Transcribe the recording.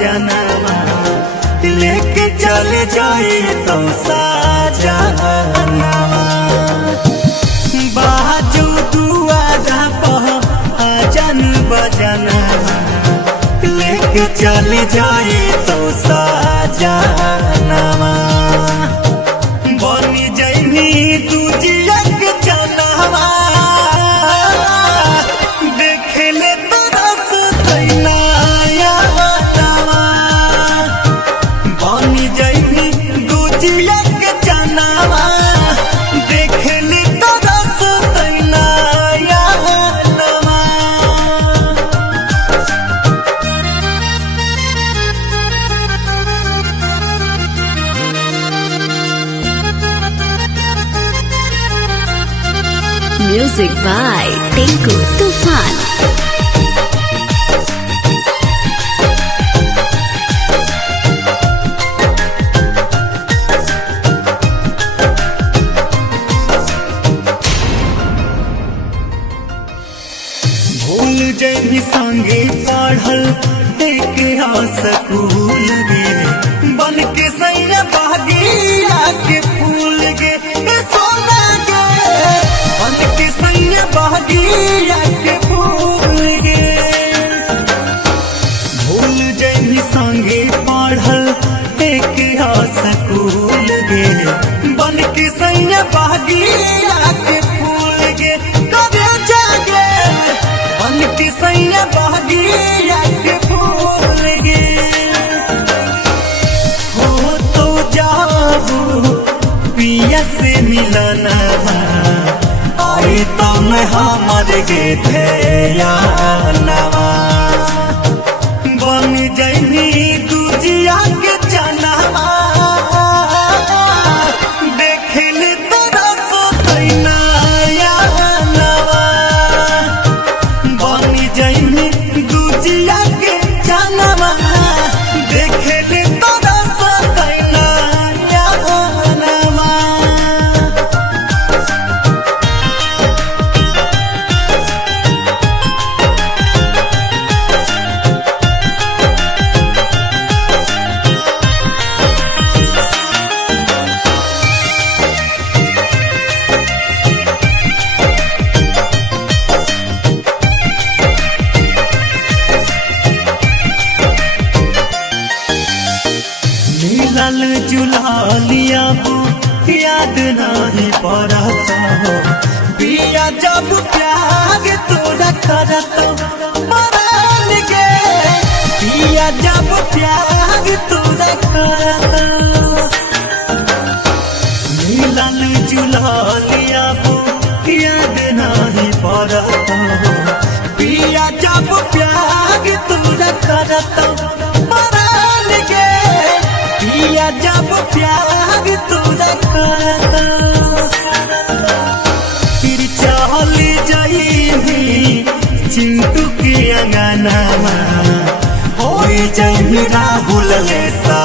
बजनवा लेके चले जाए तो साजनवा बाजू दुआरा पर आजन बजनवा लेके चले जाए तो साजनवा बनी जैनी तुझिया के जनवा देखले तरस तैनाया बनवा बनी जैनी तुझिया के जनवा देखले तरस तैनाया बनवा Music by Tinku Tufan. भूल जही संगे पढ़ल स्कूल गे बन के सैया बगिया के फूल गे सोना गे बन के सैया बगिया के फूल गे भूल जही संगे पढ़ल स्कूल गे बन के सैया बगिया के फूल गे कबे जागे बन के सैया बगिया के फूल गे हो तो जाबू पिया से मिलना आई तो मैं हमर गे ध्यानवा बन जैनी तुझिया के जनवा देखले तरस तैनाया नवा बन जैनी तुझिया के जनवा देखले तरस तैनाया नवा मिलल जुलालिया याद नहीं पड़ता हो पिया जब प्यार तोरा करत मरल गे पिया जब प्यार तोरा करत मिलल जुलालिया याद नहीं पड़ता हो पिया जब प्यार तोरा करत मरल गे पिया जब प्यार तोरा करता फिर चल जाइबी चिंटू के अंगनावा हो जाइबी राहुल ले सा